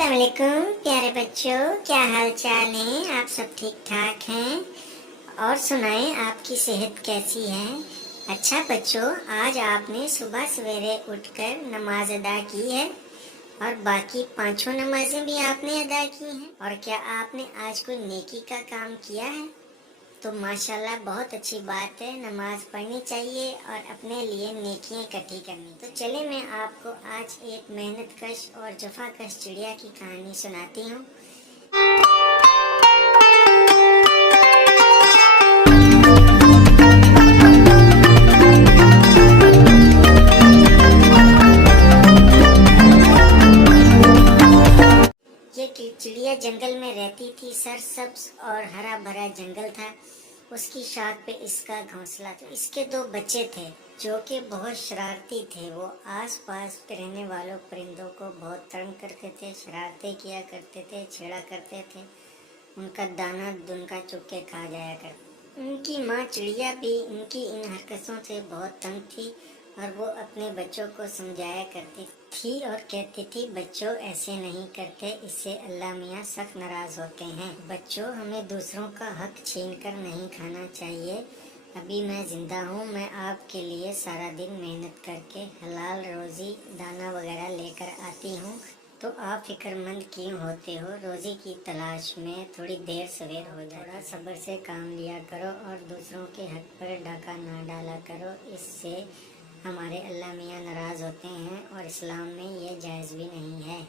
अस्सलाम वालेकुम प्यारे बच्चों, क्या हाल चाल है? आप सब ठीक ठाक हैं? और सुनाएं, आपकी सेहत कैसी है? अच्छा बच्चों, आज आपने सुबह सवेरे उठकर नमाज अदा की है और बाकी पांचों नमाजें भी आपने अदा की हैं। और क्या आपने आज कोई नेकी का काम किया है? तो माशाल्लाह बहुत अच्छी बात है। नमाज पढ़नी चाहिए और अपने लिए नेकियां इकट्ठी करनी। तो चले मैं आपको आज एक मेहनत कश और जफाकश चिड़िया की कहानी सुनाती हूँ। ये चिड़िया जंगल में रहती थी। सरसब्ज और हरा भरा जंगल था। उसकी शाख पे इसका घोंसला था। इसके दो बच्चे थे जो कि बहुत शरारती थे। वो आसपास रहने वालों परिंदों को बहुत तंग करते थे, शरारतें किया करते थे, छेड़ा करते थे, उनका दाना दुनका चुग के खा जाया कर। उनकी माँ चिड़िया भी उनकी इन हरकतों से बहुत तंग थी और वो अपने बच्चों को समझाया करती थी और कहती थी, बच्चों ऐसे नहीं करते, इससे अल्लाह मियाँ सख्त नाराज होते हैं। बच्चों, हमें दूसरों का हक छीन कर नहीं खाना चाहिए। अभी मैं जिंदा हूँ, मैं आपके लिए सारा दिन मेहनत करके हलाल रोजी दाना वगैरह लेकर आती हूँ, तो आप फिक्रमंद क्यों होते हो? रोजी की तलाश में थोड़ी देर सवेर हो जाए। थोड़ा सब्र से काम लिया करो और दूसरों के हक पर डाका ना डाला करो, इससे हमारे अल्लाह मियाँ नाराज़ होते हैं और इस्लाम में ये जायज़ भी नहीं है।